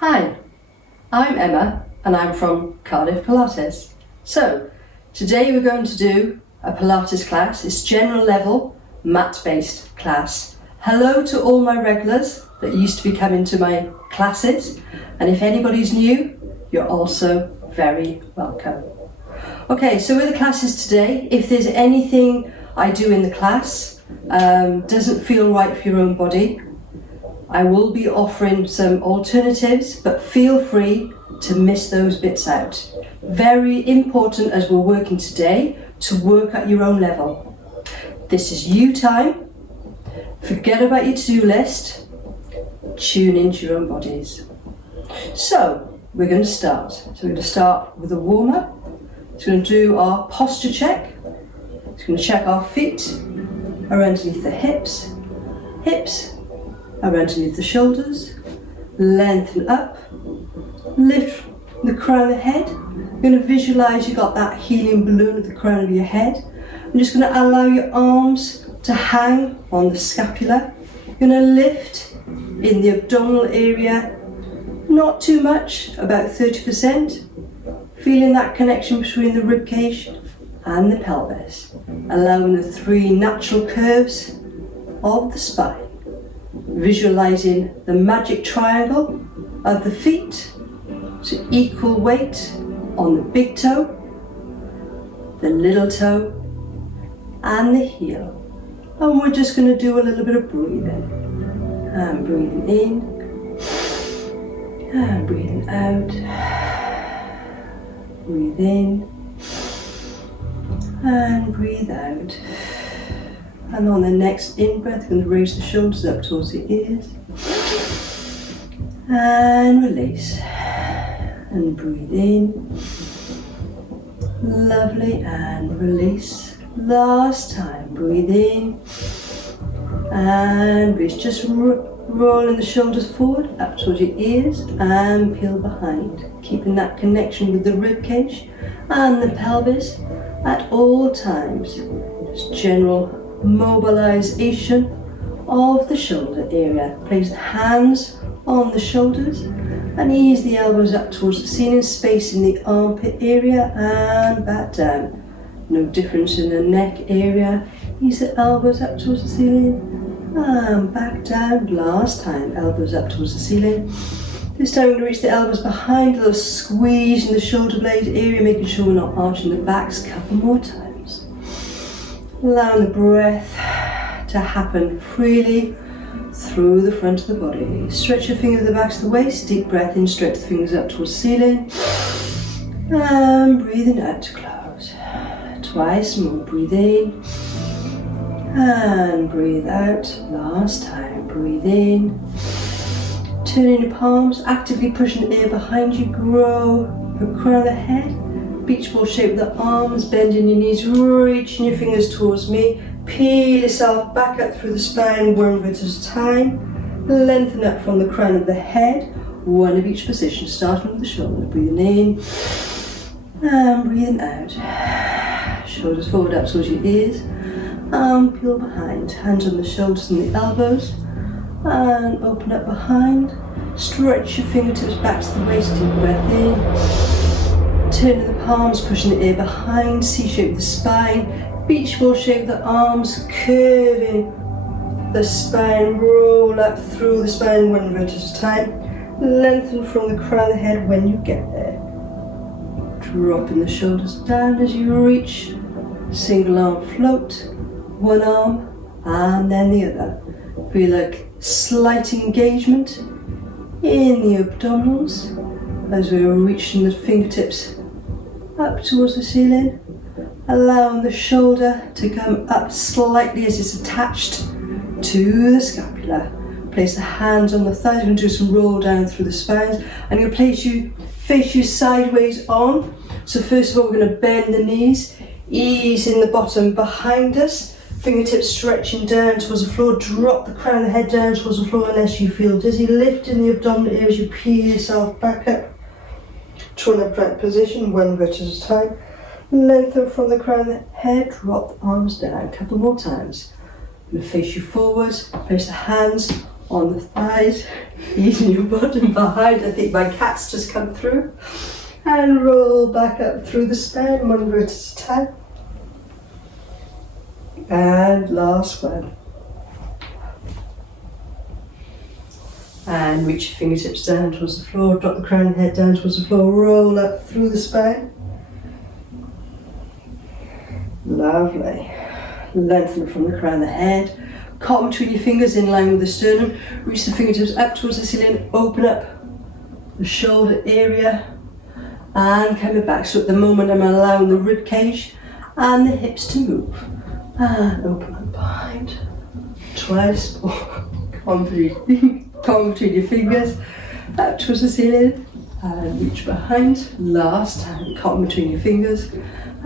Hi, I'm Emma and I'm from Cardiff Pilates. So, today we're going to do a Pilates class. It's general level, mat-based class. Hello to all my regulars that used to be coming to my classes, and if anybody's new, you're also very welcome. Okay, so with the classes today, if there's anything I do in the class doesn't feel right for your own body, I will be offering some alternatives, but feel free to miss those bits out. Very important as we're working today to work at your own level. This is you time. Forget about your to-do list. Tune into your own bodies. So we're going to start. So we're going to start with a warm-up. It's going to do our posture check. It's going to check our feet are underneath the hips, are underneath the shoulders, lengthen up, lift the crown of the head. You're going to visualise you've got that helium balloon at the crown of your head. I'm just going to allow your arms to hang on the scapula. You're going to lift in the abdominal area, not too much, about 30%, feeling that connection between the ribcage and the pelvis, allowing the three natural curves of the spine. Visualizing the magic triangle of the feet, so equal weight on the big toe, the little toe, and the heel. And we're just going to do a little bit of breathing. And breathing in, and breathing out. Breathe in, and breathe out. And on the next in-breath, I'm going to raise the shoulders up towards the ears. And release. And breathe in. Lovely. And release. Last time. Breathe in. And release. Just rolling the shoulders forward, up towards your ears. And peel behind. Keeping that connection with the ribcage and the pelvis at all times. Just general mobilization of the shoulder area. Place the hands on the shoulders and ease the elbows up towards the ceiling, space in the armpit area and back down. No difference in the neck area. Ease the elbows up towards the ceiling and back down. Last time, elbows up towards the ceiling. This time we're going to reach the elbows behind, a little squeeze in the shoulder blade area, making sure we're not arching the backs. A couple more times. Allowing the breath to happen freely through the front of the body. Stretch your fingers to the backs of the waist. Deep breath in, stretch the fingers up towards the ceiling. And breathing out to close. Twice more. Breathe in. And breathe out. Last time. Breathe in. Turning your palms, actively pushing the air behind you. Grow the crown of the head. Beach ball shape with the arms, bending your knees, reaching your fingers towards me. Peel yourself back up through the spine, one foot at a time. Lengthen up from the crown of the head, one of each position, starting with the shoulder. Breathing in and breathing out. Shoulders forward up towards your ears. Arm peel behind, hands on the shoulders and the elbows. And open up behind. Stretch your fingertips back to the waist, deep breath in. Turning the palms, pushing the air behind, C-shape the spine, beach ball shape the arms, curving the spine, roll up through the spine, one foot at a time. Lengthen from the crown of the head when you get there. Dropping the shoulders down as you reach, single arm float, one arm and then the other. Feel like slight engagement in the abdominals as we're reaching the fingertips up towards the ceiling, allowing the shoulder to come up slightly as it's attached to the scapula. Place the hands on the thighs. We're going to do some roll down through the spines. I'm going to face you sideways on. So first of all, we're going to bend the knees, ease in the bottom behind us, fingertips stretching down towards the floor. Drop the crown of the head down towards the floor unless you feel dizzy. Lift in the abdominal area as you peel yourself back up to an upright position, one foot at a time. Lengthen from the crown of the head, drop the arms down. A couple more times. I'm going to face you forwards, place the hands on the thighs, easing your bottom behind. I think my cat's just come through. And roll back up through the spine, one vertex at a time. And last one. And reach your fingertips down towards the floor, drop the crown and head down towards the floor, roll up through the spine. Lovely. Lengthen from the crown of the head. Caught between your fingers in line with the sternum. Reach the fingertips up towards the ceiling, open up the shoulder area. And coming back. So at the moment I'm allowing the rib cage and the hips to move. And open up behind. Twice more. Come between your fingers, up towards the ceiling, and reach behind. Last time, come between your fingers,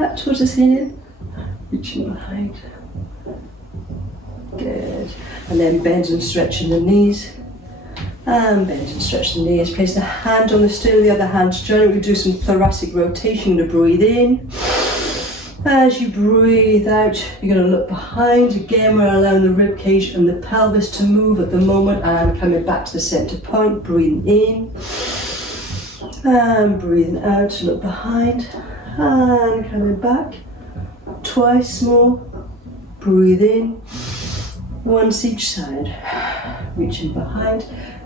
up towards the ceiling, reaching behind. Good. And then bend and stretching the knees. And bend and stretch the knees. Place the hand on the sternum, the other hand joint. We do some thoracic rotation to breathe in. As you breathe out, you're going to look behind. Again, we're allowing the rib cage and the pelvis to move at the moment, and coming back to the center point. Breathing in and breathing out to look behind, and coming back. Twice more. Breathe in. Once each side. Reaching behind.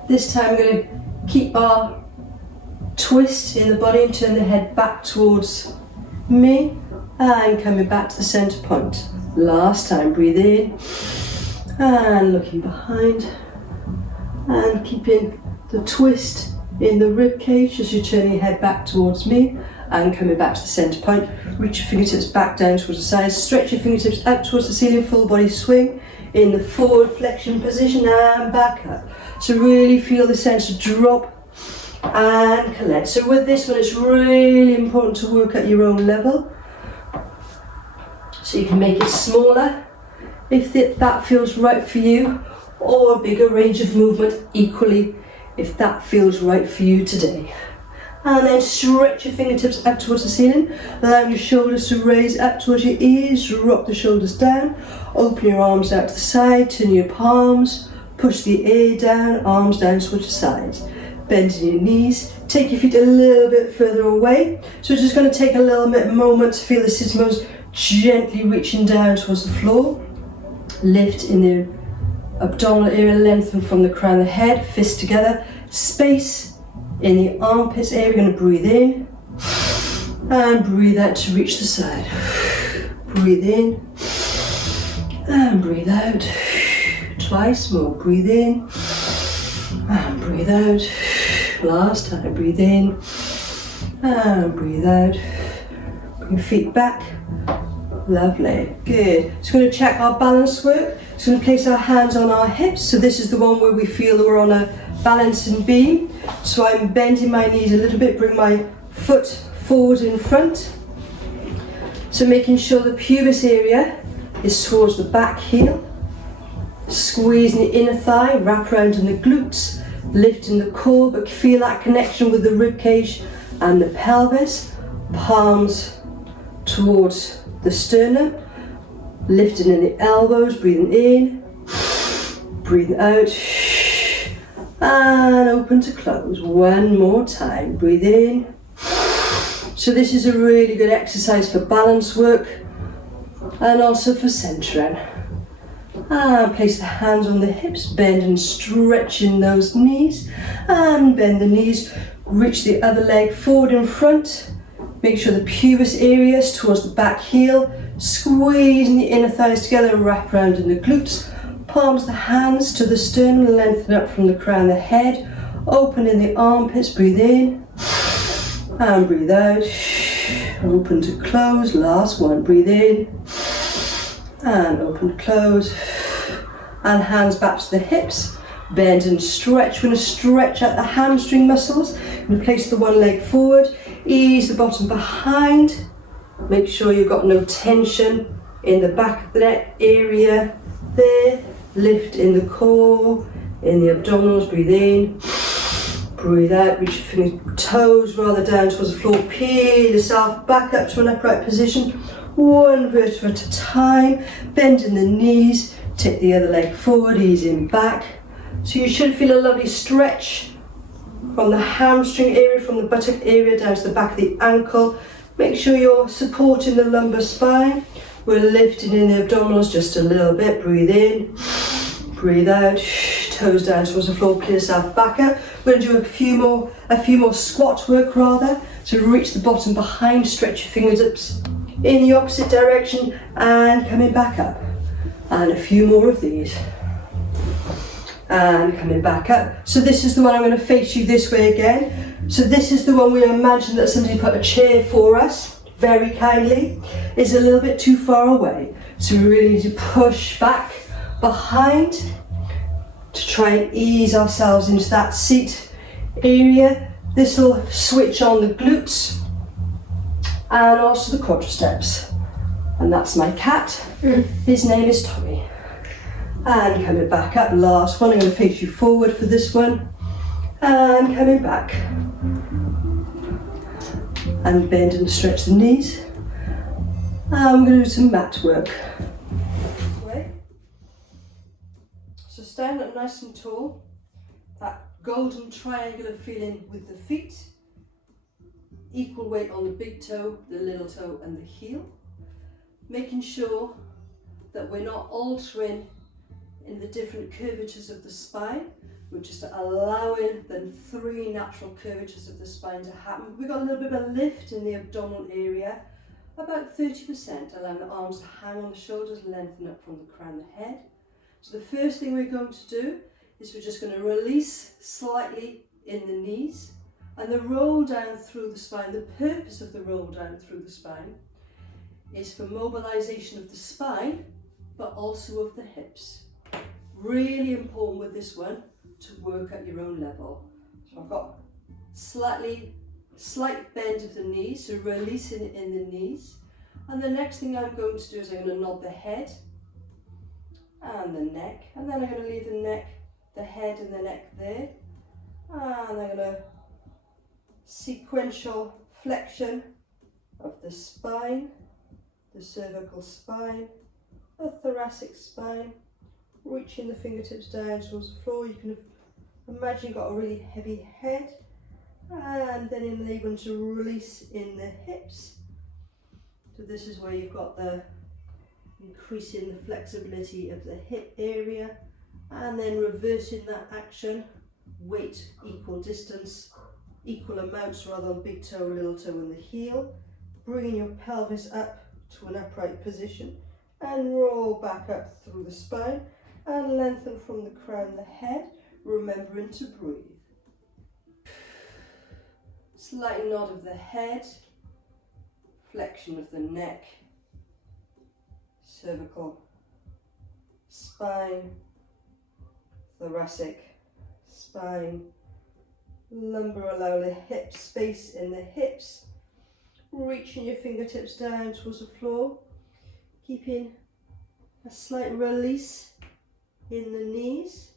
This time we're going to keep our twist in the body and turn the head back towards me. And coming back to the center point. Last time, breathe in and looking behind and keeping the twist in the rib cage as you turn your head back towards me and coming back to the center point. Reach your fingertips back down towards the sides, stretch your fingertips up towards the ceiling, full body swing in the forward flexion position and back up. So really feel the sense of drop and collect. So with this one, it's really important to work at your own level. So you can make it smaller if that feels right for you, or a bigger range of movement equally if that feels right for you today. And then stretch your fingertips up towards the ceiling, allowing your shoulders to raise up towards your ears, drop the shoulders down, open your arms out to the side, turn your palms, push the air down, arms down towards the sides. Bending your knees, take your feet a little bit further away. So we're just going to take a little bit moment to feel the sitting bones gently reaching down towards the floor. Lift in the abdominal area, lengthen from the crown of the head, fists together. Space in the armpits area. We're going to breathe in and breathe out to reach the side. Breathe in and breathe out. Twice more. Breathe in and breathe out. Last time. Breathe in and breathe out. Bring your feet back. Lovely, good. So we're going to check our balance work. So we're going to place our hands on our hips. So this is the one where we feel that we're on a balancing beam. So I'm bending my knees a little bit, bring my foot forward in front. So making sure the pubis area is towards the back heel. Squeezing the inner thigh, wrap around in the glutes, lifting the core, but feel that connection with the rib cage and the pelvis. Palms towards the sternum, lifting in the elbows, breathing in, breathing out, and open to close. One more time, breathe in. So this is a really good exercise for balance work and also for centering. And place the hands on the hips, bend and stretch in those knees, and bend the knees, reach the other leg forward in front. Make sure the pubis area is towards the back heel, squeezing the inner thighs together, wrap around in the glutes, palms the hands to the sternum, lengthen up from the crown of the head, open in the armpits, breathe in, and breathe out, open to close, last one, breathe in, and open to close, and hands back to the hips, bend and stretch. We're going to stretch out the hamstring muscles, we're going to place the one leg forward, ease the bottom behind, make sure you've got no tension in the back of the neck area there, lift in the core, in the abdominals, breathe in, breathe out, reach your toes rather down towards the floor, peel yourself back up to an upright position, one vertebra at a time, bend in the knees, take the other leg forward, easing back, So you should feel a lovely stretch from the hamstring area, from the buttock area down to the back of the ankle. Make sure you're supporting the lumbar spine. We're lifting in the abdominals just a little bit. Breathe in, breathe out. Toes down towards the floor, pull yourself back up. We're going to do a few more squat work rather. So reach the bottom behind, stretch your fingertips in the opposite direction and coming back up. And a few more of these. And coming back up. So this is the one I'm going to face you this way again. So this is the one we imagine that somebody put a chair for us, very kindly. It's a little bit too far away. So we really need to push back behind to try and ease ourselves into that seat area. This will switch on the glutes and also the quadriceps. And that's my cat. His name is Tommy. And coming back up, last one. I'm going to face you forward for this one. And coming back. And bend and stretch the knees. And I'm going to do some mat work. So stand up nice and tall. That golden triangular feeling with the feet. Equal weight on the big toe, the little toe and the heel. Making sure that we're not altering in the different curvatures of the spine. We're just allowing the 3 natural curvatures of the spine to happen. We've got a little bit of a lift in the abdominal area, about 30%, allowing the arms to hang on the shoulders, lengthen up from the crown of the head. So the first thing we're going to do is we're just going to release slightly in the knees and the roll down through the spine. The purpose of the roll down through the spine is for mobilization of the spine, but also of the hips. Really important with this one to work at your own level. So I've got slight bend of the knees, so releasing in the knees. And the next thing I'm going to do is I'm going to nod the head and the neck, and then I'm going to leave the neck, the head and the neck there. And I'm going to sequential flexion of the spine, the cervical spine, the thoracic spine, reaching the fingertips down towards the floor. You can imagine you've got a really heavy head, and then enabling to release in the hips. So this is where you've got the increasing the flexibility of the hip area, and then reversing that action, weight equal distance, equal amounts rather on big toe, little toe and the heel, bringing your pelvis up to an upright position and roll back up through the spine and lengthen from the crown of the head, remembering to breathe. Slight nod of the head, flexion of the neck, cervical spine, thoracic spine, lumbar, allow the hip space in the hips, reaching your fingertips down towards the floor, keeping a slight release in the knees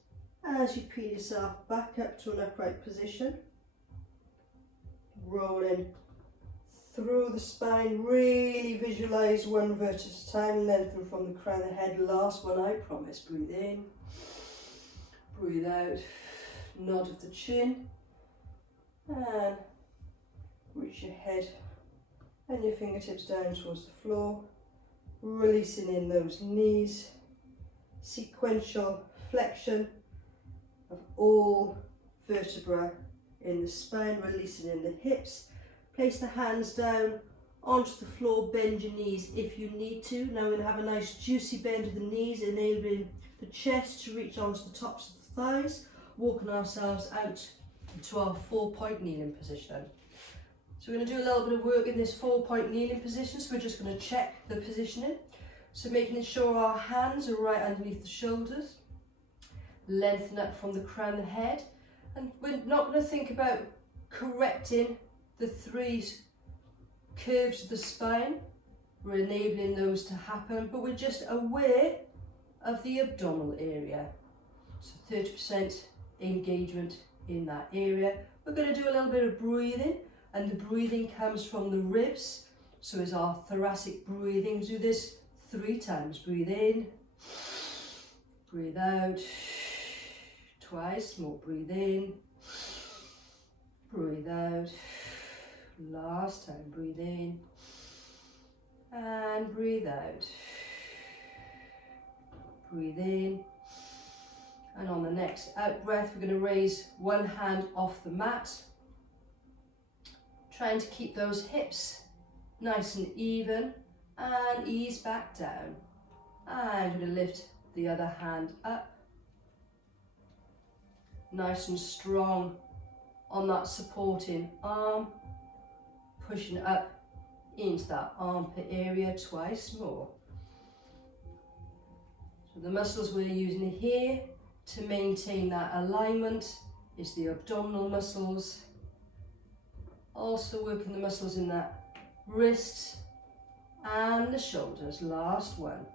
as you peel yourself back up to an upright position, rolling through the spine. Really visualize one vertex at a time, lengthen from the crown of the head. Last one, I promise. Breathe in, breathe out, nod of the chin, and reach your head and your fingertips down towards the floor, releasing in those knees, sequential flexion of all vertebrae in the spine, releasing in the hips. Place the hands down onto the floor, bend your knees if you need to. Now we're going to have a nice juicy bend of the knees, enabling the chest to reach onto the tops of the thighs, walking ourselves out into our 4-point kneeling position. So we're going to do a little bit of work in this 4-point kneeling position, so we're just going to check the positioning. So making sure our hands are right underneath the shoulders, lengthen up from the crown of the head, and we're not going to think about correcting the 3 curves of the spine. We're enabling those to happen, but we're just aware of the abdominal area. So 30% engagement in that area. We're going to do a little bit of breathing, and the breathing comes from the ribs. So is our thoracic breathing. Do this 3 times. Breathe in, breathe out, Twice more. Breathe in. Breathe out. Last time. Breathe in. And breathe out. Breathe in. And on the next out breath, we're going to raise one hand off the mat. Trying to keep those hips nice and even. And ease back down. And we're going to lift the other hand up. Nice and strong on that supporting arm. Pushing up into that armpit area twice more. So the muscles we're using here to maintain that alignment is the abdominal muscles. Also working the muscles in that wrist and the shoulders. Last one.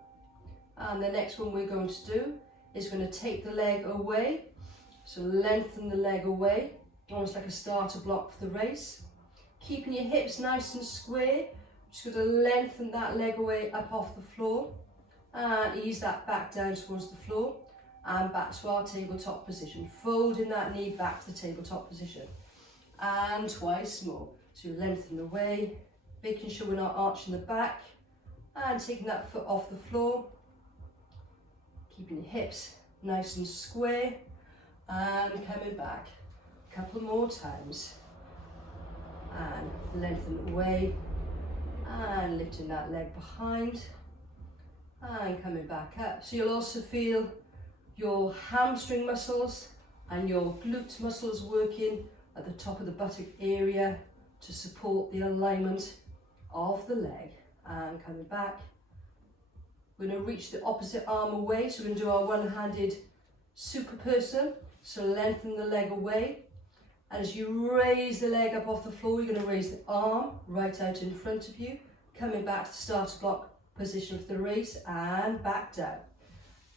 And the next one we're going to do is we're going to take the leg away. So lengthen the leg away, almost like a starter block for the race. Keeping your hips nice and square. Just going to lengthen that leg away up off the floor and ease that back down towards the floor and back to our tabletop position. Folding that knee back to the tabletop position. And twice more. So lengthen the way, making sure we're not arching the back and taking that foot off the floor. Keeping your hips nice and square and coming back. A couple more times. And lengthen the way and lifting that leg behind and coming back up. So you'll also feel your hamstring muscles and your glute muscles working at the top of the buttock area to support the alignment of the leg. And coming back. We're going to reach the opposite arm away, so we're going to do our one-handed super person. So lengthen the leg away. And as you raise the leg up off the floor, you're going to raise the arm right out in front of you. Coming back to the starter block position for the race and back down.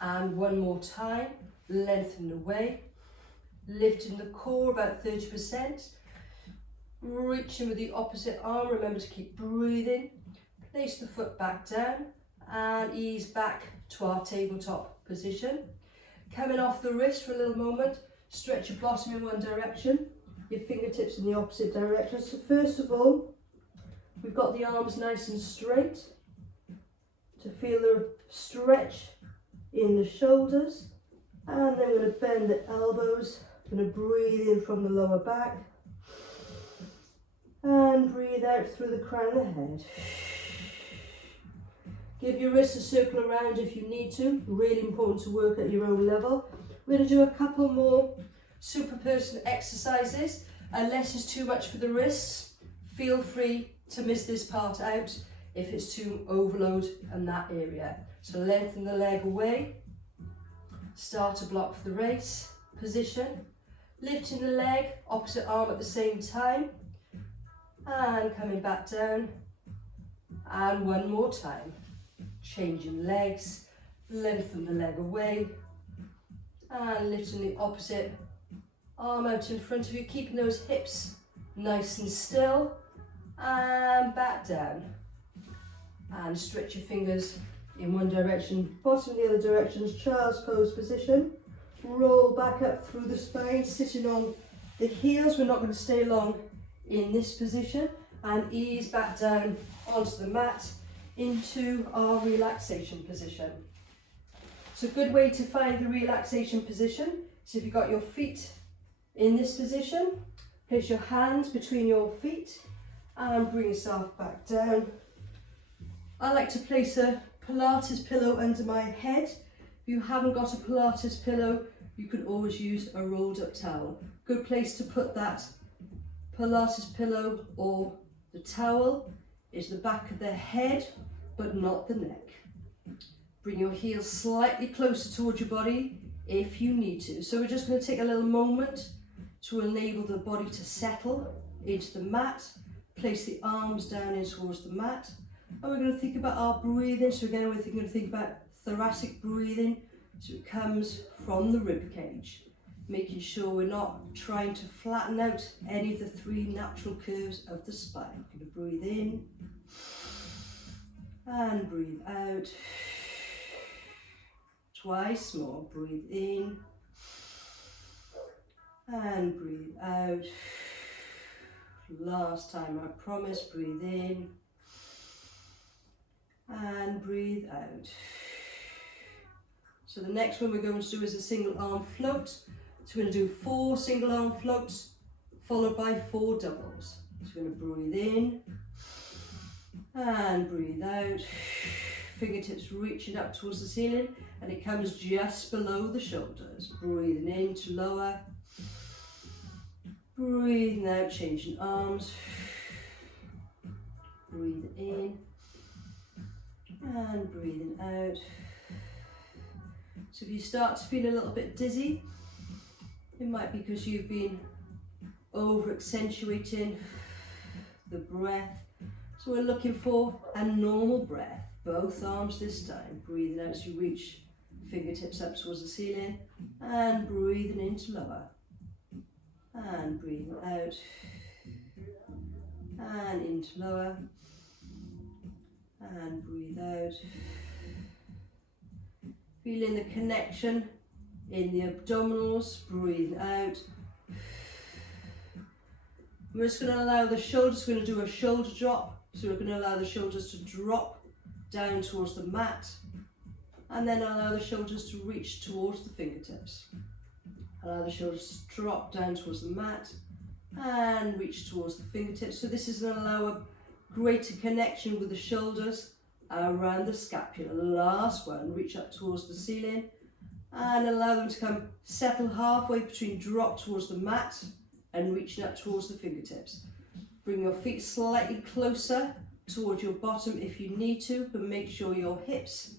And one more time, lengthen the way. Lifting the core about 30%. Reaching with the opposite arm, remember to keep breathing. Place the foot back down and ease back to our tabletop position. Coming off the wrist for a little moment, stretch your bottom in one direction, your fingertips in the opposite direction. So first of all, we've got the arms nice and straight to feel the stretch in the shoulders. And then we're going to bend the elbows, going to breathe in from the lower back. And breathe out through the crown of the head. Give your wrists a circle around if you need to. Really important to work at your own level. We're going to do a couple more super person exercises. Unless it's too much for the wrists, feel free to miss this part out if it's too overload in that area. So lengthen the leg away. Start a block for the race. Position. Lifting the leg, opposite arm at the same time. And coming back down. And one more time. Changing legs, lengthen the leg away and lifting the opposite arm out in front of you, keeping those hips nice and still and back down. And stretch your fingers in one direction, bottom the other direction, child's pose position. Roll back up through the spine, sitting on the heels. We're not going to stay long in this position and ease back down onto the mat into our relaxation position. So a good way to find the relaxation position is if you've got your feet in this position, place your hands between your feet and bring yourself back down. I like to place a Pilates pillow under my head. If you haven't got a Pilates pillow, you can always use a rolled up towel. Good place to put that Pilates pillow or the towel is the back of the head, but not the neck. Bring your heels slightly closer towards your body if you need to. So we're just going to take a little moment to enable the body to settle into the mat. Place the arms down in towards the mat. And we're going to think about our breathing. So again, we're going to think about thoracic breathing. So it comes from the rib cage. Making sure we're not trying to flatten out any of the three natural curves of the spine. We're going to breathe in and breathe out. Twice more. Breathe in And breathe out. Last time, I promise. Breathe in. And breathe out. So the next one we're going to do is a single arm float. So we're going to do 4 single arm floats followed by 4 doubles. So we're going to breathe in and breathe out. Fingertips reaching up towards the ceiling, and it comes just below the shoulders. Breathing in to lower. Breathing out, changing arms. Breathing in and breathing out. So if you start to feel a little bit dizzy, it might be because you've been over accentuating the breath. So we're looking for a normal breath, both arms this time. Breathing out as you reach fingertips up towards the ceiling, and breathing in to lower. And breathing out, and into lower, and breathe out. Feeling the connection in the abdominals, breathe out. We're just going to allow the shoulders, we're going to do a shoulder drop. So we're going to allow the shoulders to drop down towards the mat, and then allow the shoulders to reach towards the fingertips. Allow the shoulders to drop down towards the mat and reach towards the fingertips. So this is going to allow a greater connection with the shoulders around the scapula. Last one, reach up towards the ceiling and allow them to come settle halfway between drop towards the mat and reaching up towards the fingertips. Bring your feet slightly closer towards your bottom if you need to, but make sure your hips,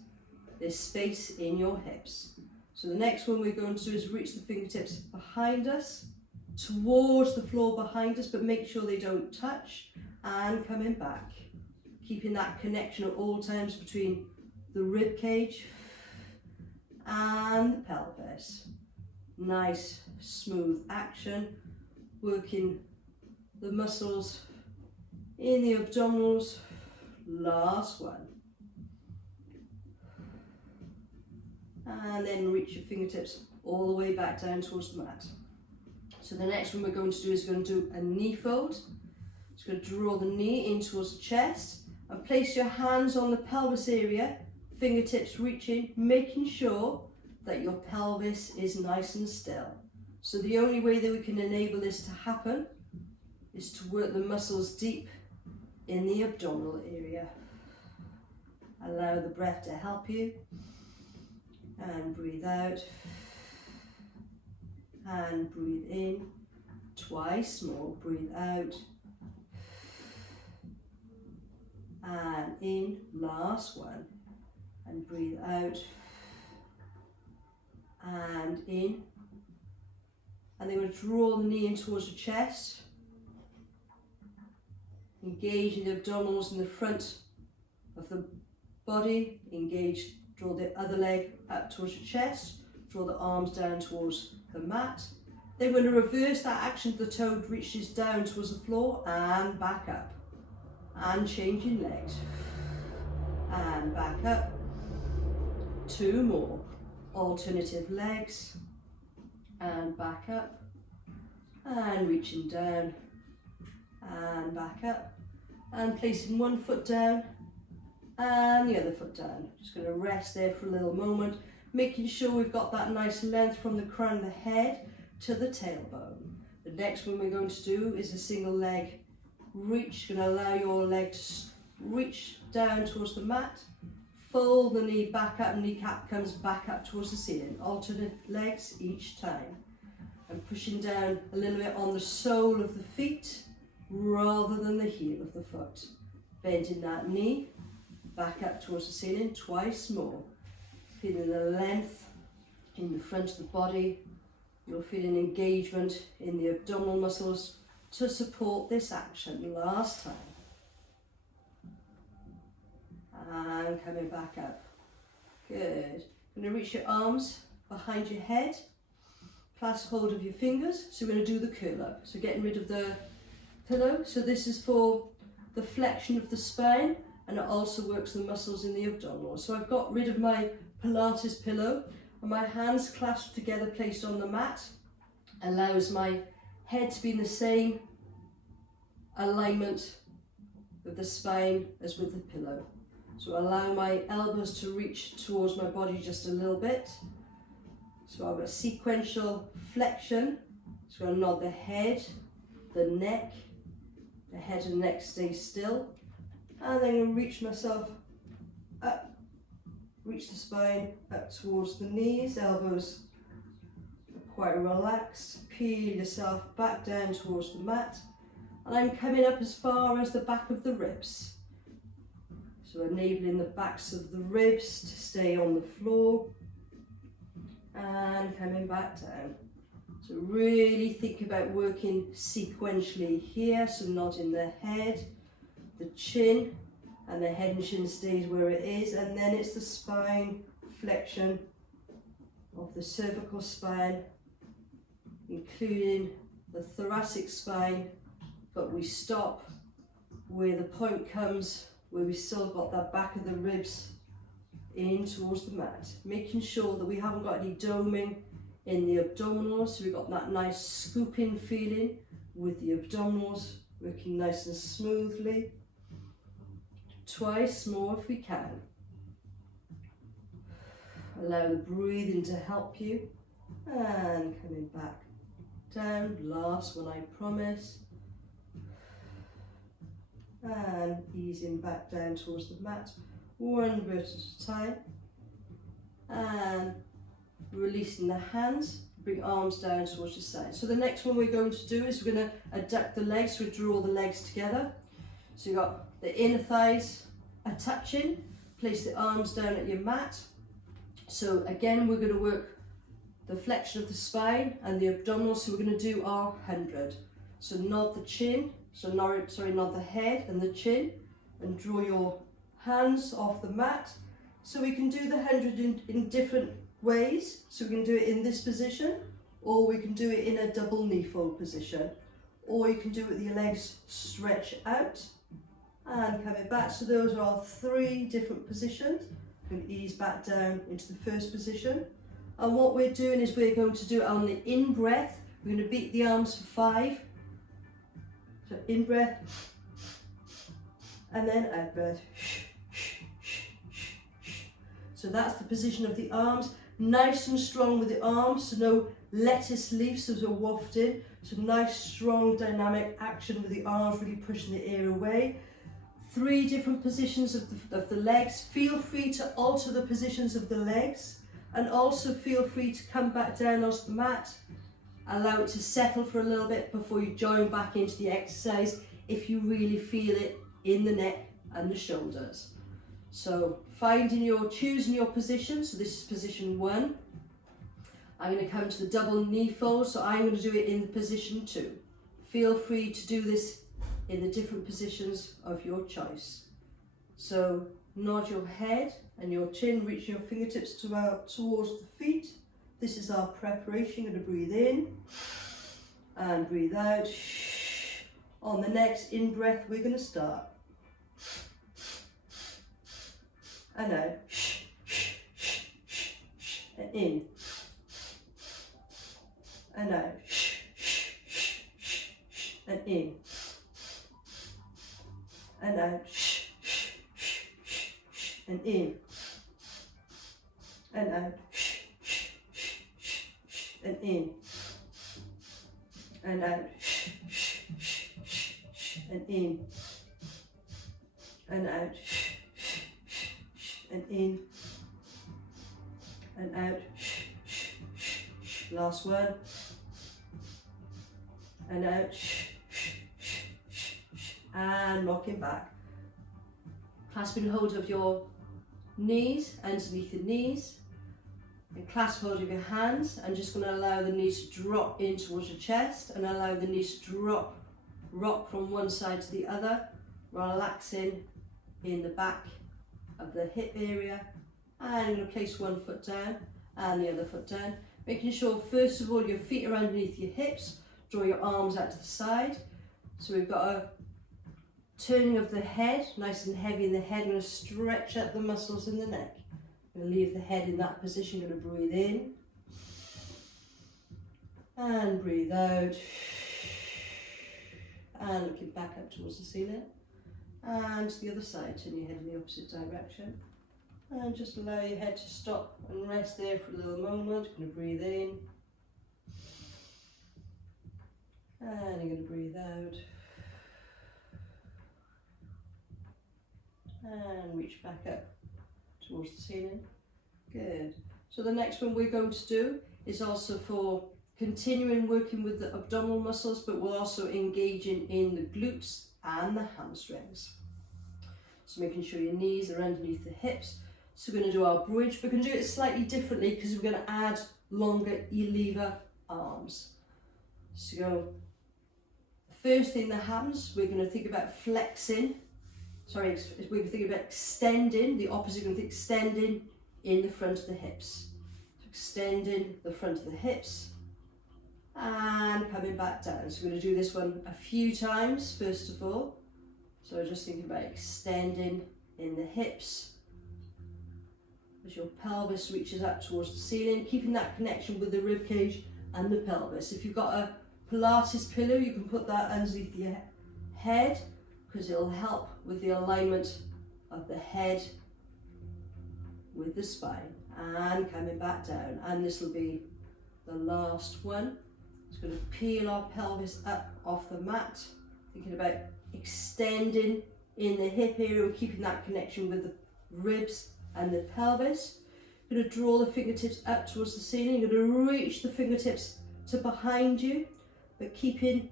there's space in your hips. So the next one we're going to do is reach the fingertips behind us, towards the floor behind us, but make sure they don't touch, and coming back. Keeping that connection at all times between the rib cage and the pelvis. Nice, smooth action, working the muscles in the abdominals. Last one. And then reach your fingertips all the way back down towards the mat. So the next one we're going to do is going to do a knee fold. Just going to draw the knee in towards the chest and place your hands on the pelvis area, fingertips reaching, making sure that your pelvis is nice and still. So the only way that we can enable this to happen is to work the muscles deep in the abdominal area. Allow the breath to help you. And breathe out. And breathe in. Twice more. Breathe out. And in. Last one. And breathe out. And in. And then we'll draw the knee in towards the chest. Engaging the abdominals in the front of the body. Engage. Draw the other leg up towards your chest. Draw the arms down towards the mat. Then we're going to reverse that action. The toe reaches down towards the floor and back up. And changing legs. And back up. 2 more. Alternative legs. And back up. And reaching down. And back up. And placing one foot down. And the other foot down. Just going to rest there for a little moment, making sure we've got that nice length from the crown of the head to the tailbone. The next one we're going to do is a single leg reach. Going to allow your leg to reach down towards the mat, fold the knee back up, kneecap comes back up towards the ceiling. Alternate legs each time. And pushing down a little bit on the sole of the feet rather than the heel of the foot. Bending that knee back up towards the ceiling, twice more. Feeling the length in the front of the body. You're feeling engagement in the abdominal muscles to support this action. Last time. And coming back up. Good. You're going to reach your arms behind your head. Clasp hold of your fingers. So we're going to do the curl up. So getting rid of the pillow. So this is for the flexion of the spine. And it also works the muscles in the abdominal. So I've got rid of my Pilates pillow and my hands clasped together placed on the mat. Allows my head to be in the same alignment with the spine as with the pillow. So allow my elbows to reach towards my body just a little bit. So I've got sequential flexion. So I'll nod the head, the neck, the head and neck stay still. And then I'll reach myself up, reach the spine up towards the knees, elbows quite relaxed. Peel yourself back down towards the mat. And I'm coming up as far as the back of the ribs. So enabling the backs of the ribs to stay on the floor. And coming back down. So really think about working sequentially here. So nodding the head, the chin, and the head and chin stays where it is. And then it's the spine flexion of the cervical spine, including the thoracic spine. But we stop where the point comes, where we still got that back of the ribs in towards the mat, making sure that we haven't got any doming in the abdominals, so we've got that nice scooping feeling with the abdominals working nice and smoothly. Twice more if we can. Allow the breathing to help you, and coming back down. Last one, I promise. And easing back down towards the mat, one breath at a time. And releasing the hands, bring arms down towards the side. So the next one we're going to do is we're going to adduct the legs, so we draw the legs together. So you've got the inner thighs are touching, place the arms down at your mat. So again, we're going to work the flexion of the spine and the abdominals, so we're going to do our 100. So nod the chin, nod the head and the chin, and draw your hands off the mat. So we can do the 100 in different ways. So we can do it in this position, or we can do it in a double knee fold position, or you can do it with your legs stretched out and coming back. So those are our 3 different positions. We can ease back down into the first position. And what we're doing is we're going to do it on the in breath. We're going to beat the arms for 5. So in breath, and then out breath. So that's the position of the arms. Nice and strong with the arms, so no lettuce leaves as we're wafting. So nice, strong, dynamic action with the arms, really pushing the air away. 3 different positions of the legs. Feel free to alter the positions of the legs, and also feel free to come back down onto the mat. Allow it to settle for a little bit before you join back into the exercise if you really feel it in the neck and the shoulders. So choosing your position. So this is position 1. I'm going to come to the double knee fold, so I'm going to do it in position 2. Feel free to do this in the different positions of your choice. So nod your head and your chin, reach your fingertips towards the feet. This is our preparation. You're going to breathe in and breathe out. On the next in breath, we're going to start. And out. And in. And out. And in. And out. And in. And out. And in. And out. And in. And out. And in. And out. Last one. And out. And rocking back. Clasping hold of your knees, underneath the knees. And clasp hold of your hands. I'm just going to allow the knees to drop in towards your chest, and allow the knees to rock from one side to the other, relaxing in the back of the hip area. And I'm going to place one foot down and the other foot down, making sure first of all your feet are underneath your hips. Draw your arms out to the side. So we've got a turning of the head, nice and heavy in the head. I'm going to stretch out the muscles in the neck. I'm going to leave the head in that position. I'm going to breathe in And breathe out. And looking back up towards the ceiling. And to the other side, turn your head in the opposite direction. And just allow your head to stop and rest there for a little moment. You're going to breathe in. And you're going to breathe out. And reach back up towards the ceiling. Good. So the next one we're going to do is also for continuing working with the abdominal muscles, but we're also engaging in the glutes and the hamstrings. So making sure your knees are underneath the hips. So we're going to do our bridge. We're going to do it slightly differently because we're going to add longer lever arms. So the first thing that happens, we're going to think about flexing. Sorry, we're going to think about extending. The opposite, we're going to think extending in the front of the hips. So extending the front of the hips and coming back down. So we're going to do this one a few times first of all. So just thinking about extending in the hips as your pelvis reaches up towards the ceiling, keeping that connection with the rib cage and the pelvis. If you've got a Pilates pillow, you can put that underneath your head because it'll help with the alignment of the head with the spine. And coming back down. And this will be the last one. It's going to peel our pelvis up off the mat. Thinking about extending in the hip area. We're keeping that connection with the ribs and the pelvis. You're going to draw the fingertips up towards the ceiling. You're going to reach the fingertips to behind you, but keeping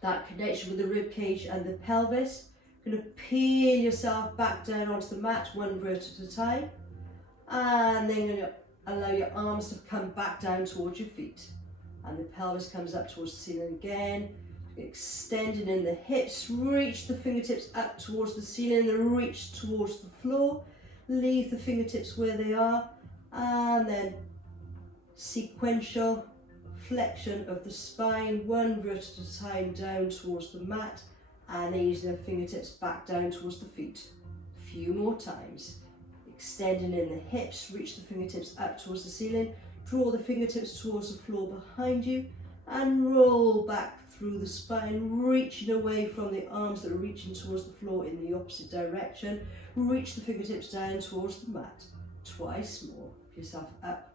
that connection with the rib cage and the pelvis. You're going to peel yourself back down onto the mat, one vertebra at a time. And then you're going to allow your arms to come back down towards your feet. And the pelvis comes up towards the ceiling again. Extending in the hips, reach the fingertips up towards the ceiling and reach towards the floor. Leave the fingertips where they are. And then sequential flexion of the spine, one vertebra at a time down towards the mat. And ease the fingertips back down towards the feet. A few more times. Extending in the hips, reach the fingertips up towards the ceiling. Draw the fingertips towards the floor behind you and roll back through the spine, reaching away from the arms that are reaching towards the floor in the opposite direction. Reach the fingertips down towards the mat. Twice more. Pick yourself up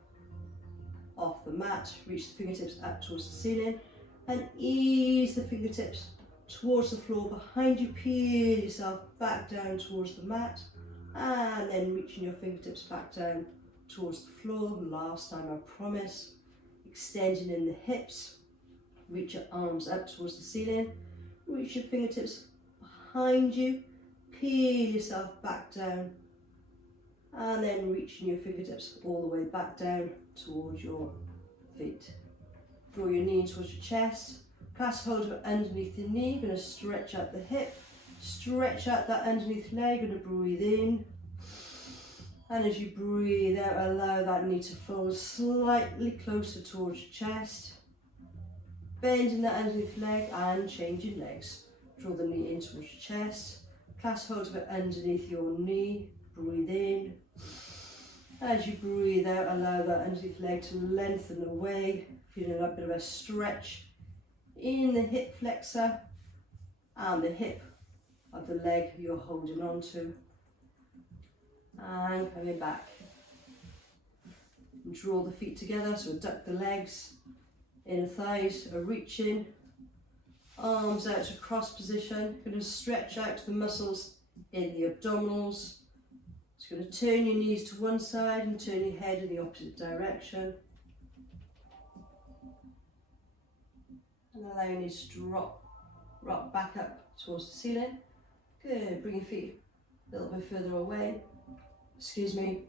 off the mat. Reach the fingertips up towards the ceiling and ease the fingertips towards the floor behind you. Peel yourself back down towards the mat and then reaching your fingertips back down towards the floor. Last time, I promise. Extending in the hips. Reach your arms up towards the ceiling. Reach your fingertips behind you. Peel yourself back down. And then reaching your fingertips all the way back down towards your feet. Draw your knee towards your chest. Clasp hold of it underneath the knee. You're going to stretch out the hip. Stretch out that underneath leg. You're going to breathe in. And as you breathe out, allow that knee to fold slightly closer towards your chest. Bending that underneath leg and changing legs. Draw the knee in towards your chest. Clasp hold of it underneath your knee. Breathe in. As you breathe out, allow that underneath leg to lengthen away. Feeling a bit of a stretch in the hip flexor and the hip of the leg you're holding on to. And coming back. And draw the feet together, so duck the legs. Inner thighs are reaching. Arms out to cross position. Going to stretch out the muscles in the abdominals. It's going to turn your knees to one side and turn your head in the opposite direction. And allow your knees to rock back up towards the ceiling. Good. Bring your feet a little bit further away. Excuse me.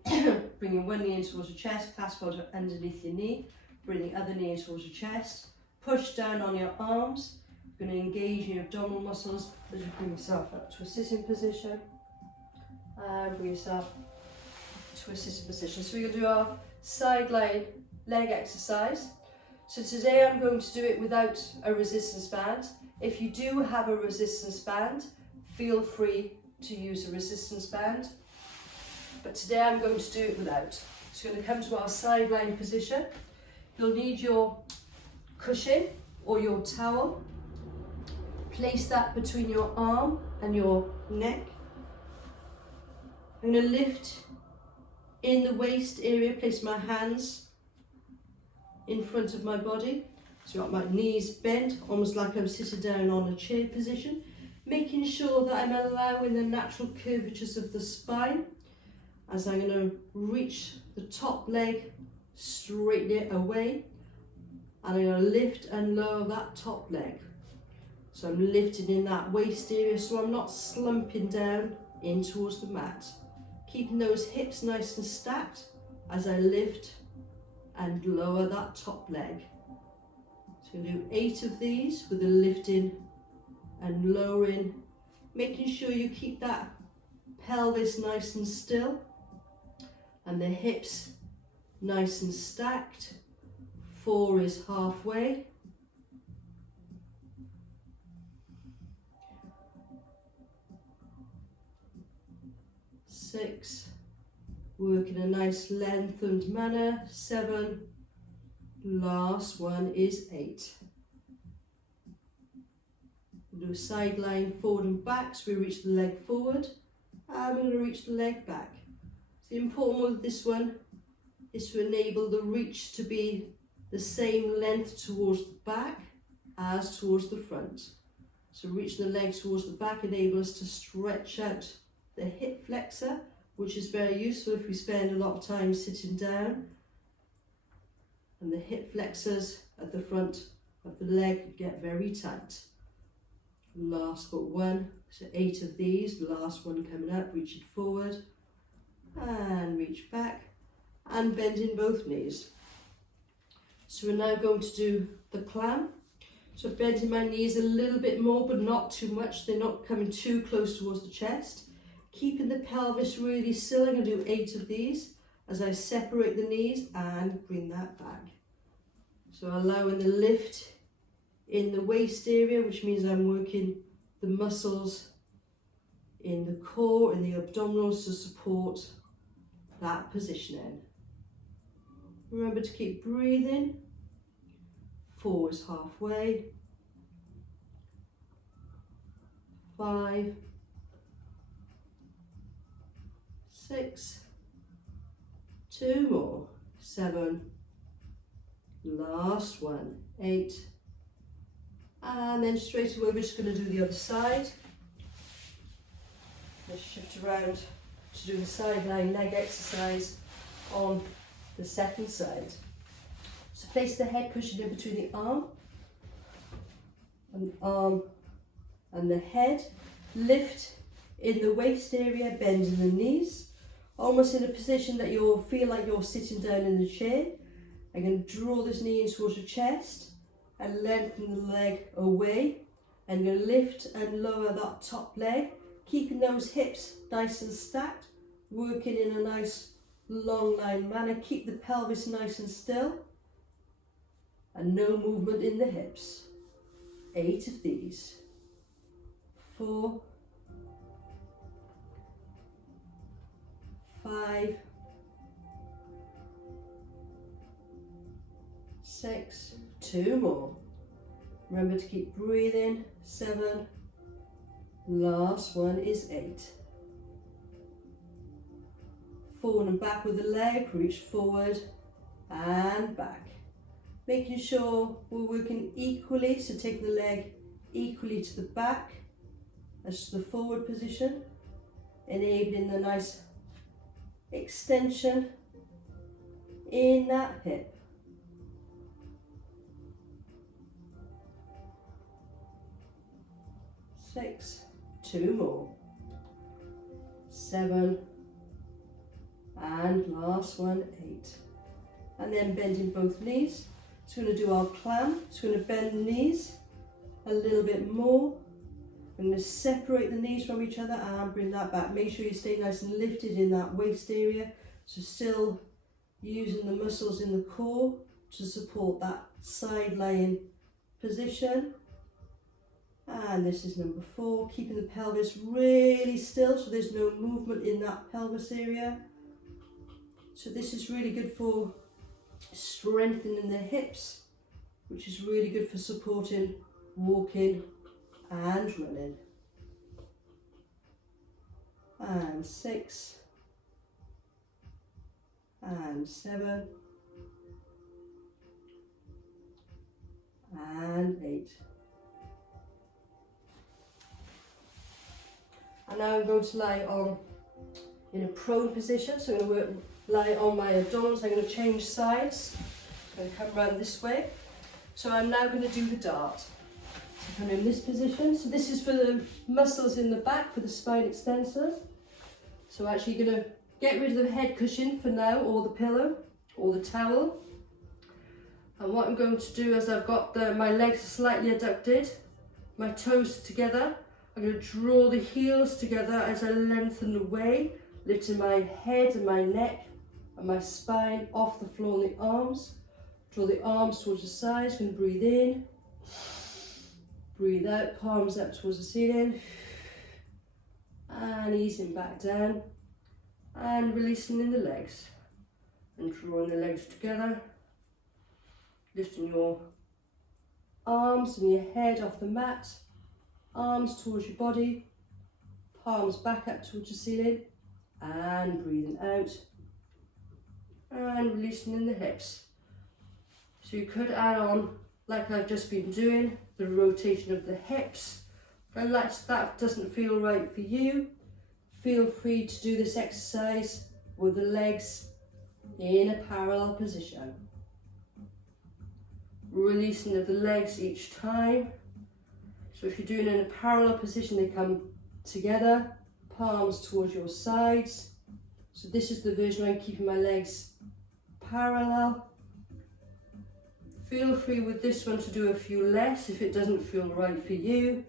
Bring your one knee in towards your chest. Clasp hold underneath your knee. Bring the other knee in towards your chest. Push down on your arms. You're going to engage in your abdominal muscles as you bring yourself up to a sitting position. And bring yourself to a sitting position. So we're going to do our sideline leg exercise. So today I'm going to do it without a resistance band. If you do have a resistance band, feel free to use a resistance band. But today I'm going to do it without. So we're going to come to our sideline position. You'll need your cushion or your towel. Place that between your arm and your neck. I'm going to lift in the waist area, place my hands in front of my body. So I've got my knees bent, almost like I'm sitting down on a chair position, making sure that I'm allowing the natural curvatures of the spine as I'm going to reach the top leg, straighten it away, and I'm going to lift and lower that top leg. So I'm lifting in that waist area so I'm not slumping down in towards the mat. Keeping those hips nice and stacked as I lift and lower that top leg. So I'm going to do 8 of these with the lifting and lowering, making sure you keep that pelvis nice and still and the hips nice and stacked. 4 is halfway. 6, work in a nice lengthened manner. 7, last one is 8. We'll do a side line forward and back, so we reach the leg forward and we're going to reach the leg back. So the important one with this one is to enable the reach to be the same length towards the back as towards the front. So reaching the leg towards the back enables us to stretch out the hip flexor, which is very useful if we spend a lot of time sitting down, and the hip flexors at the front of the leg get very tight. Last but one, so 8 of these, last one coming up, reach it forward and reach back and bending both knees. So we're now going to do the clam. So bending my knees a little bit more, but not too much. They're not coming too close towards the chest. Keeping the pelvis really still. I'm going to do 8 of these as I separate the knees and bring that back. So allowing the lift in the waist area, which means I'm working the muscles in the core and the abdominals to support that positioning. Remember to keep breathing. 4 is halfway. 5, 6, 2 more. 7, last one. 8, and then straight away we're just going to do the other side. Let's shift around to do the sideline leg exercise on the second side. So place the head cushion in between the arm and the head. Lift in the waist area, bending the knees, almost in a position that you'll feel like you're sitting down in the chair. I'm going to draw this knee in towards your chest and lengthen the leg away. I'm going to lift and lower that top leg, keeping those hips nice and stacked, working in a nice long line manner. Keep the pelvis nice and still and no movement in the hips. 8 of these. 4, 5, 6, 2 more. Remember to keep breathing. 7, last one is 8. Forward and back with the leg, reach forward and back. Making sure we're working equally, so take the leg equally to the back as to the forward position, enabling the nice extension in that hip. 6, 2 more. 7, and last one, 8. And then bending both knees. So we're going to do our clam. So we're going to bend the knees a little bit more. I'm going to separate the knees from each other and bring that back. Make sure you stay nice and lifted in that waist area. So still using the muscles in the core to support that side lying position. And this is number 4, keeping the pelvis really still so there's no movement in that pelvis area. So this is really good for strengthening the hips which is really good for supporting walking and running. And 6 and 7 and 8. And now I'm going to lie on in a prone position, so I'm going to lie on my abdominals. I'm going to change sides. I'm going to come around this way. So I'm now going to do the dart. So I'm in this position. So this is for the muscles in the back, for the spine extensors. So actually you're going to get rid of the head cushion for now, or the pillow, or the towel. And what I'm going to do is I've got my legs slightly adducted, my toes together. I'm going to draw the heels together as I lengthen away, lifting my head and my neck and my spine off the floor and the arms. Draw the arms towards the sides. Going to breathe in, breathe out, palms up towards the ceiling, and easing back down, and releasing in the legs, and drawing the legs together, lifting your arms and your head off the mat, arms towards your body, palms back up towards the ceiling, and breathing out, and releasing in the hips. So you could add on, like I've just been doing, the rotation of the hips. Unless that doesn't feel right for you, feel free to do this exercise with the legs in a parallel position. Releasing of the legs each time. So if you're doing it in a parallel position, they come together, palms towards your sides. So this is the version I'm keeping my legs parallel. Feel free with this one to do a few less if it doesn't feel right for you.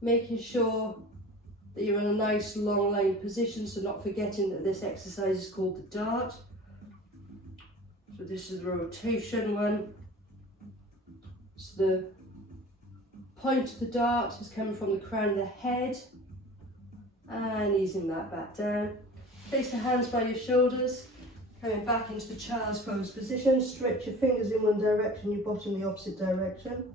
Making sure that you're in a nice long line position, so not forgetting that this exercise is called the dart. So this is the rotation one. So the point of the dart is coming from the crown of the head, and easing that back down. Place the hands by your shoulders, coming back into the child's pose position. Stretch your fingers in one direction, your bottom the opposite direction.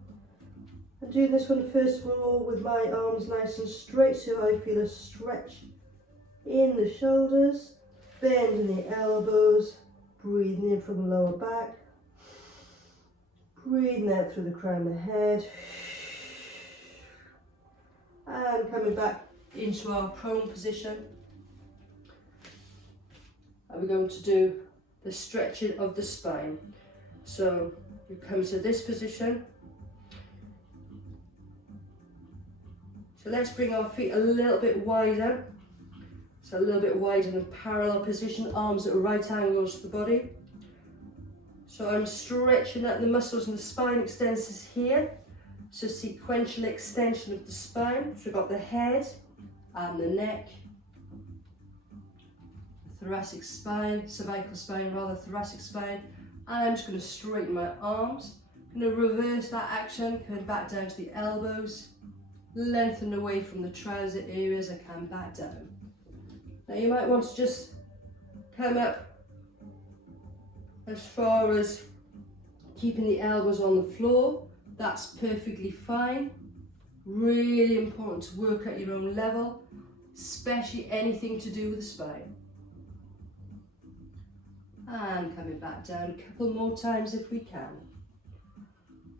And do this one first of all with my arms nice and straight, so I feel a stretch in the shoulders, bend in the elbows, breathing in from the lower back, breathing out through the crown of the head, and coming back into our prone position. And we're going to do the stretching of the spine. So you come to this position. So let's bring our feet a little bit wider. So a little bit wider in a parallel position, arms at right angles to the body. So I'm stretching out the muscles and the spine extensors here. So sequential extension of the spine. So we've got the head and the neck, the thoracic spine, cervical spine rather, thoracic spine. And I'm just going to straighten my arms. I'm going to reverse that action, coming back down to the elbows. Lengthen away from the trouser areas and come back down. Now you might want to just come up as far as keeping the elbows on the floor. That's perfectly fine. Really important to work at your own level, especially anything to do with the spine. And coming back down a couple more times if we can.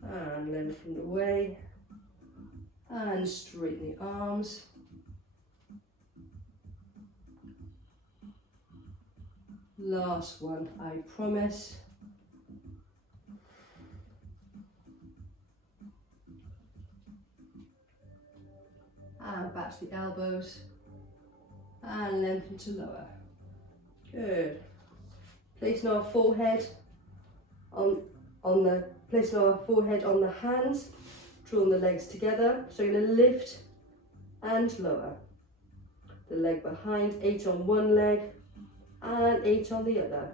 And lengthen away. And straighten the arms. Last one, I promise. And back to the elbows. And lengthen to lower. Good. Placing our forehead on the hands. Drawing the legs together, so you're going to lift and lower. The leg behind, 8 on one leg and 8 on the other.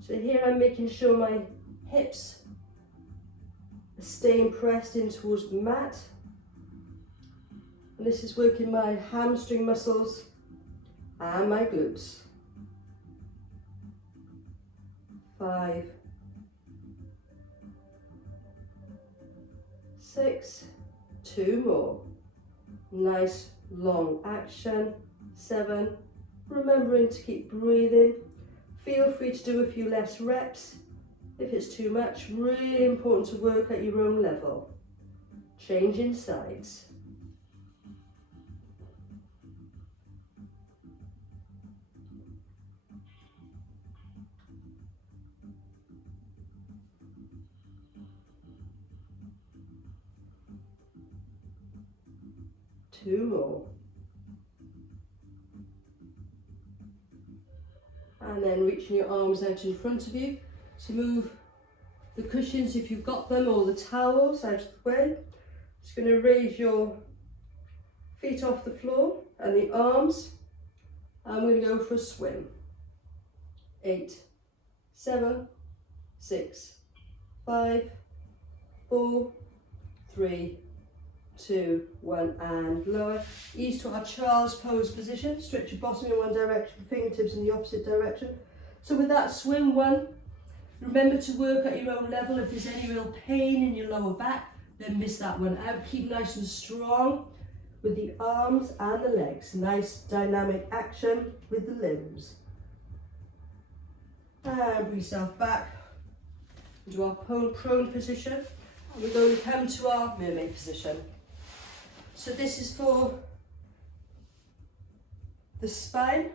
So here I'm making sure my hips are staying pressed in towards the mat. And this is working my hamstring muscles and my glutes. 5, 6, 2 more. Nice long action. 7, remembering to keep breathing. Feel free to do a few less reps if it's too much. Really important to work at your own level. Changing sides. Two more. And then reaching your arms out in front of you. So move the cushions, if you've got them, or the towels out of the way. Just going to raise your feet off the floor and the arms. I'm going to go for a swim. 8, 7, 6, 5, 4, 3, 2, 1, and lower. Ease to our child's pose position. Stretch your bottom in one direction, fingertips in the opposite direction. So with that swim one, remember to work at your own level. If there's any real pain in your lower back, then miss that one out. Keep nice and strong with the arms and the legs. Nice dynamic action with the limbs. And bring yourself back into our prone position. And we're going to come to our mermaid position. So this is for the spine.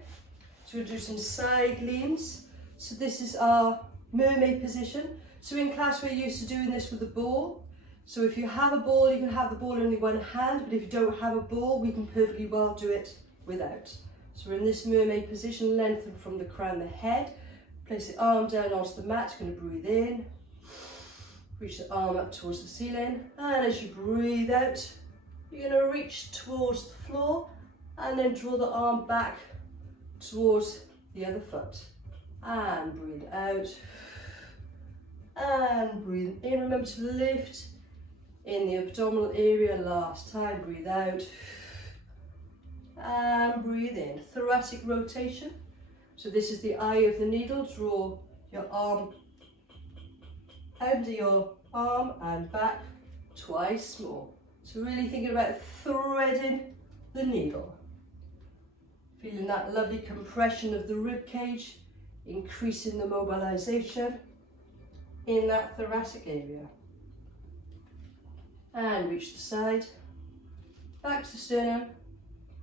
So we'll do some side leans. So this is our mermaid position. So in class we're used to doing this with a ball. So if you have a ball, you can have the ball in only one hand, but if you don't have a ball, we can perfectly well do it without. So we're in this mermaid position, lengthen from the crown of the head. Place the arm down onto the mat, you're going to breathe in. Reach the arm up towards the ceiling, and as you breathe out, you're going to reach towards the floor and then draw the arm back towards the other foot. And breathe out. And breathe in. Remember to lift in the abdominal area last time. Breathe out. And breathe in. Thoracic rotation. So this is the eye of the needle. Draw your arm under your arm and back twice more. So really thinking about threading the needle. Feeling that lovely compression of the rib cage, increasing the mobilization in that thoracic area. And reach the side, back to the sternum,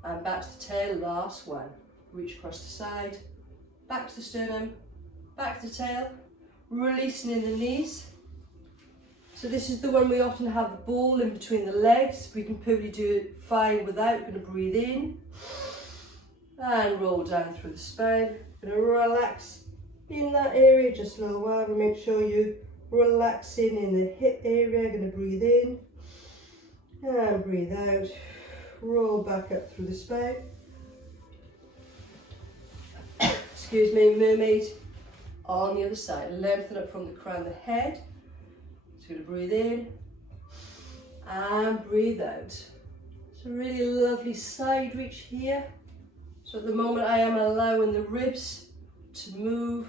and back to the tail, last one. Reach across the side, back to the sternum, back to the tail, releasing in the knees. So this is the one we often have the ball in between the legs. We can probably do it fine without. We're going to breathe in and roll down through the spine. Going to relax in that area just a little while and make sure you relaxing in the hip area. Going to breathe in and breathe out. Roll back up through the spine. Excuse me, mermaid on the other side. Lengthen up from the crown of the head. So going to breathe in and breathe out. It's a really lovely side reach here. So at the moment I am allowing the ribs to move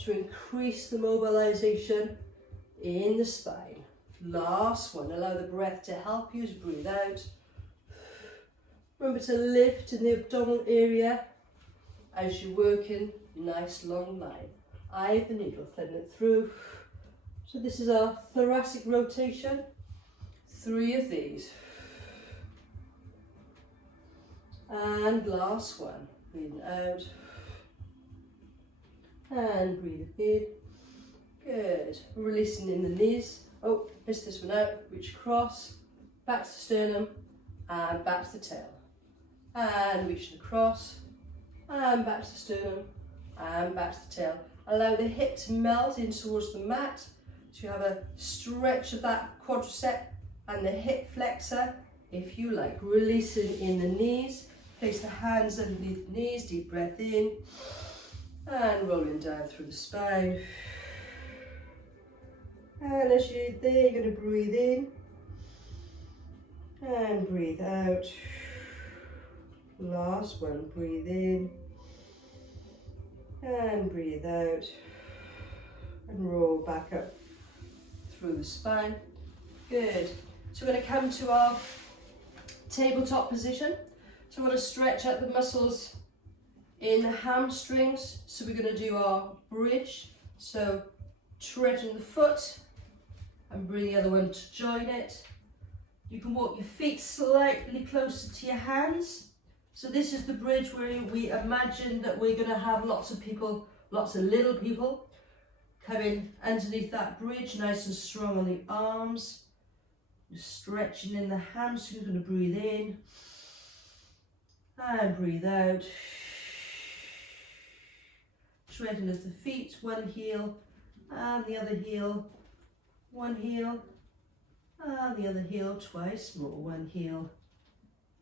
to increase the mobilization in the spine. Last one, allow the breath to help you to breathe out. Remember to lift in the abdominal area as you're working, nice long line. Eye of the needle, threading it through. So this is our thoracic rotation, 3 of these. And last one, breathing out and breathe in. Good, releasing in the knees. Oh, missed this one out, reach across, back to sternum and back to the tail. And reach across and back to sternum and back to the tail. Allow the hip to melt in towards the mat. So you have a stretch of that quadricep and the hip flexor, if you like. Releasing in the knees. Place the hands underneath the knees, deep breath in. And rolling down through the spine. And as you're there, you're going to breathe in. And breathe out. Last one, breathe in. And breathe out. And roll back up through the spine. Good. So we're going to come to our tabletop position. So we're going to stretch out the muscles in the hamstrings. So we're going to do our bridge. So straighten the foot and bring the other one to join it. You can walk your feet slightly closer to your hands. So this is the bridge where we imagine that we're going to have lots of people, lots of little people coming underneath that bridge, nice and strong on the arms. Stretching in the hamstrings, going to breathe in and breathe out. Straighten of the feet, one heel and the other heel, one heel and the other heel, twice more, one heel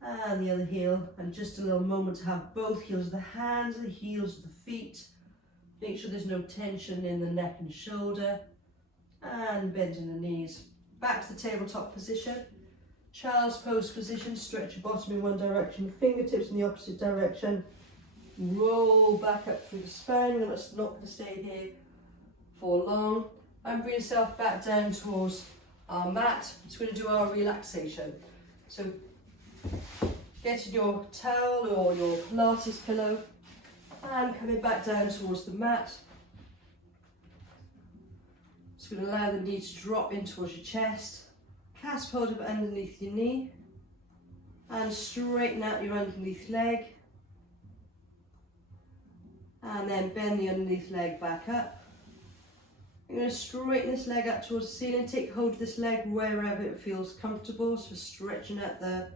and the other heel, and just a little moment to have both heels of the hands and the heels of the feet. Make sure there's no tension in the neck and shoulder, and bending the knees. Back to the tabletop position, child's pose position. Stretch your bottom in one direction, fingertips in the opposite direction. Roll back up through the spine. You're not going to stay here for long. And bring yourself back down towards our mat. So we're going to do our relaxation. So getting your towel or your Pilates pillow and coming back down towards the mat. It's going to allow the knee to drop in towards your chest. Clasp hold of it underneath your knee and straighten out your underneath leg. And then bend the underneath leg back up. You're going to straighten this leg up towards the ceiling. Take hold of this leg wherever it feels comfortable. So stretching out the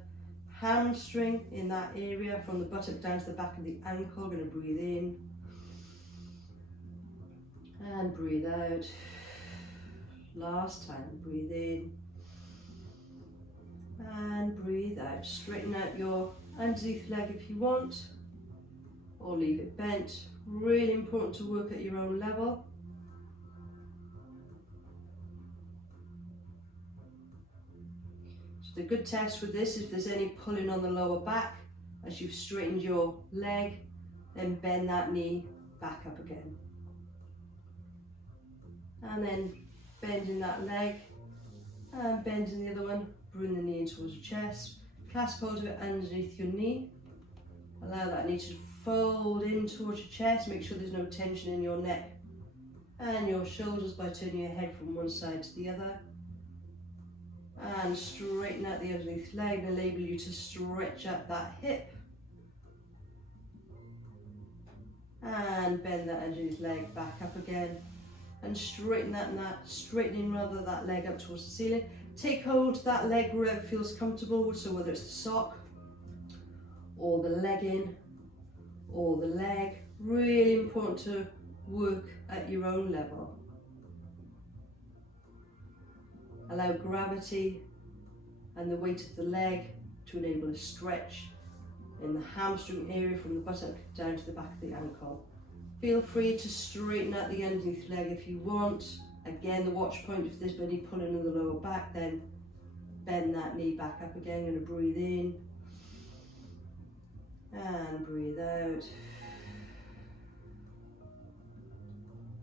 hamstring in that area from the buttock down to the back of the ankle. Going to breathe in and breathe out. Last time, breathe in and breathe out. Straighten out your underneath leg if you want, or leave it bent. Really important to work at your own level. So the good test with this, if there's any pulling on the lower back as you've straightened your leg, then bend that knee back up again. And then bending that leg and bending the other one, bring the knee in towards your chest, clasp hold of it underneath your knee, allow that knee to fold in towards your chest, make sure there's no tension in your neck and your shoulders by turning your head from one side to the other, and straighten out the underneath leg and enable you to stretch up that hip and bend that underneath leg back up again. And straighten straightening that leg up towards the ceiling. Take hold of that leg wherever it feels comfortable, so whether it's the sock or the legging or the leg. Really important to work at your own level. Allow gravity and the weight of the leg to enable a stretch in the hamstring area from the buttock down to the back of the ankle. Feel free to straighten out the underneath leg if you want. Again, the watch point, if there's any pulling in the lower back, then bend that knee back up again. Going to breathe in and breathe out.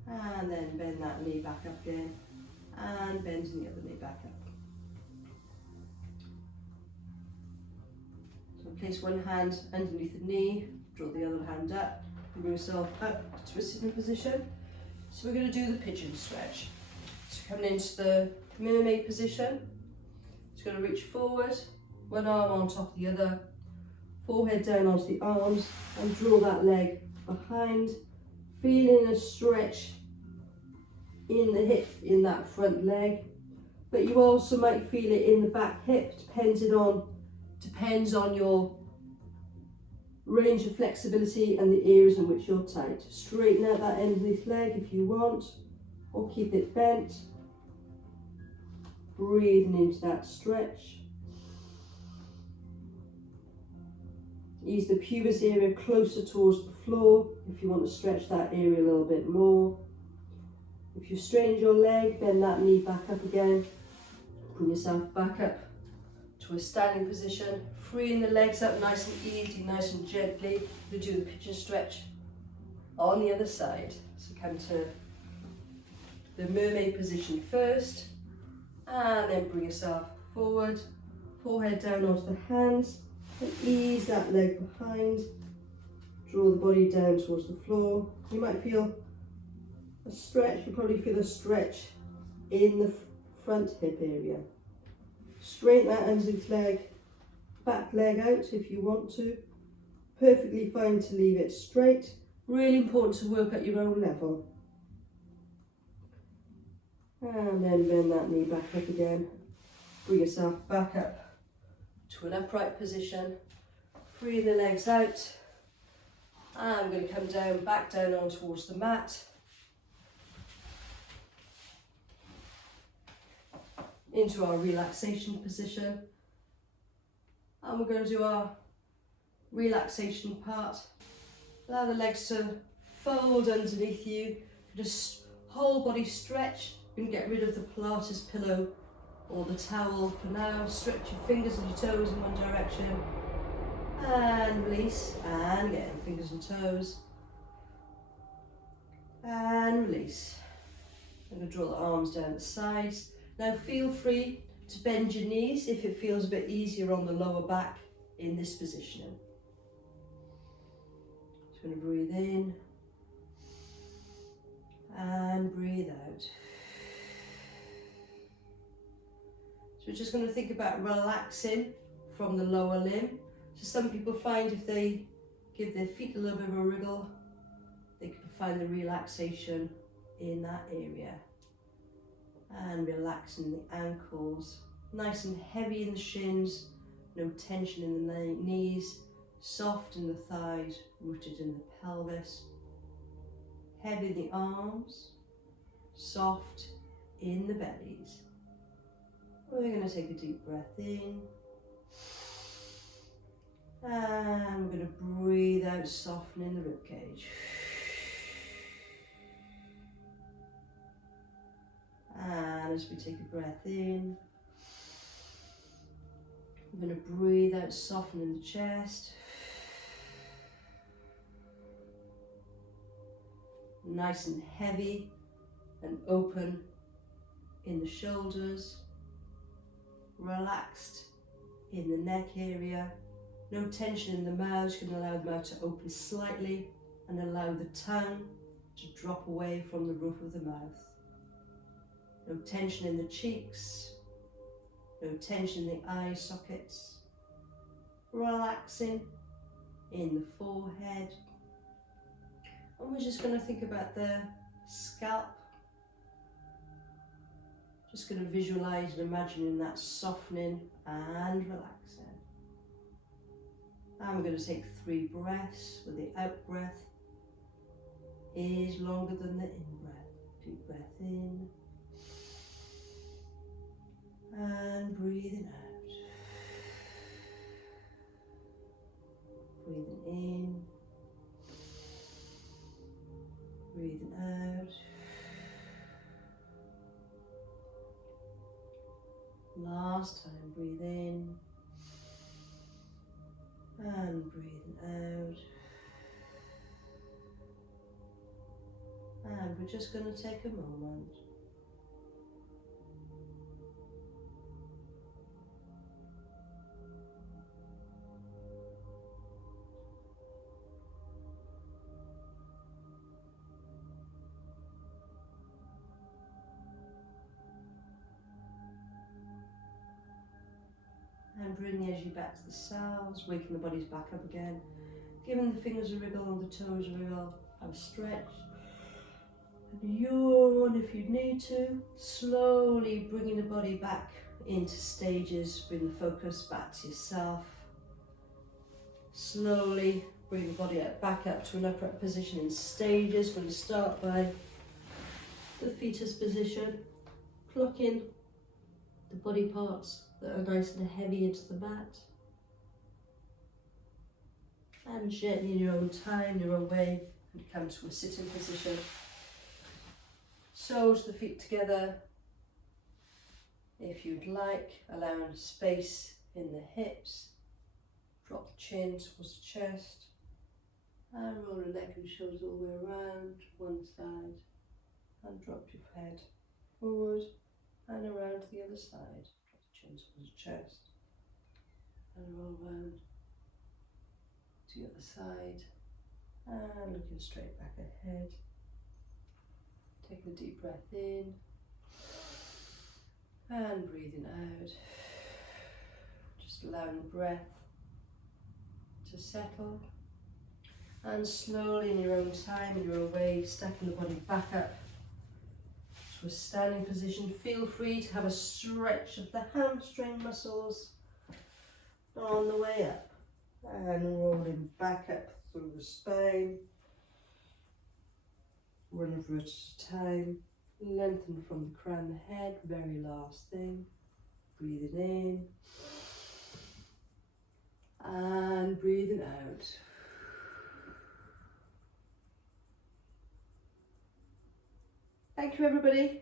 And then bend that knee back up again and bending the other knee back up. So place one hand underneath the knee, draw the other hand up. Bring yourself up to a sitting position. So we're going to do the pigeon stretch. So coming into the mermaid position. Just going to reach forward, one arm on top of the other, forehead down onto the arms, and draw that leg behind, feeling a stretch in the hip in that front leg. But you also might feel it in the back hip, depends on your range of flexibility and the areas in which you're tight. Straighten out that underneath leg if you want, or keep it bent. Breathing into that stretch. Ease the pubis area closer towards the floor if you want to stretch that area a little bit more. If you've straightened your leg, bend that knee back up again. Bring yourself back up to a standing position, freeing the legs up nice and easy, nice and gently. We'll do the pigeon stretch on the other side. So come to the mermaid position first, and then bring yourself forward, forehead down onto the hands, and ease that leg behind. Draw the body down towards the floor. You might feel a stretch, you probably feel a stretch in the front hip area. Straighten that underneath leg, back leg out if you want to. Perfectly fine to leave it straight. Really important to work at your own level. And then bend that knee back up again. Bring yourself back up to an upright position. Free the legs out. I'm going to come down, back down on towards the mat. Into our relaxation position. And we're going to do our relaxation part. Allow the legs to fold underneath you. Just whole body stretch. You can get rid of the Pilates pillow or the towel for now. Stretch your fingers and your toes in one direction. And release. And again, fingers and toes. And release. I'm going to draw the arms down the sides. Now feel free to bend your knees if it feels a bit easier on the lower back in this positioning. Just going to breathe in and breathe out. So we're just going to think about relaxing from the lower limb. So some people find if they give their feet a little bit of a wriggle, they can find the relaxation in that area. And relaxing the ankles, nice and heavy in the shins, no tension in the knees, soft in the thighs, rooted in the pelvis, heavy in the arms, soft in the bellies. We're going to take a deep breath in, and we're going to breathe out, softening the ribcage. And as we take a breath in, we're going to breathe out, softening the chest. Nice and heavy and open in the shoulders. Relaxed in the neck area. No tension in the mouth. You can allow the mouth to open slightly and allow the tongue to drop away from the roof of the mouth. No tension in the cheeks, no tension in the eye sockets. Relaxing in the forehead. And we're just going to think about the scalp. Just going to visualize and imagining that softening and relaxing. And we're going to take 3 breaths, where the out breath is longer than the in breath. Deep breath in. And breathing out. Breathing in. Breathing out. Last time, breathe in. And breathing out. And we're just going to take a moment. And bring the energy back to the cells, waking the bodies back up again. Giving the fingers a wriggle and the toes a wriggle. Have a stretch. And yawn if you need to. Slowly bringing the body back into stages. Bring the focus back to yourself. Slowly bring the body back up to an upright position in stages. We're going to start by the fetus position. Pluck in the body parts that are nice and heavy into the mat. And gently in your own time, your own way, and come to a sitting position. Soles the feet together. If you'd like, allowing space in the hips. Drop the chin towards the chest. And roll the neck and shoulders all the way around one side. And drop your head forward and around to the other side. Drop the chin towards the chest. And roll round to the other side. And looking straight back ahead. Taking a deep breath in. And breathing out. Just allowing the breath to settle. And slowly in your own time, in your own way, stepping the body back up to a standing position. Feel free to have a stretch of the hamstring muscles on the way up. And rolling back up through the spine. 1 root at a time. Lengthen from the crown of the head, very last thing. Breathing in. And breathing out. Thank you, everybody.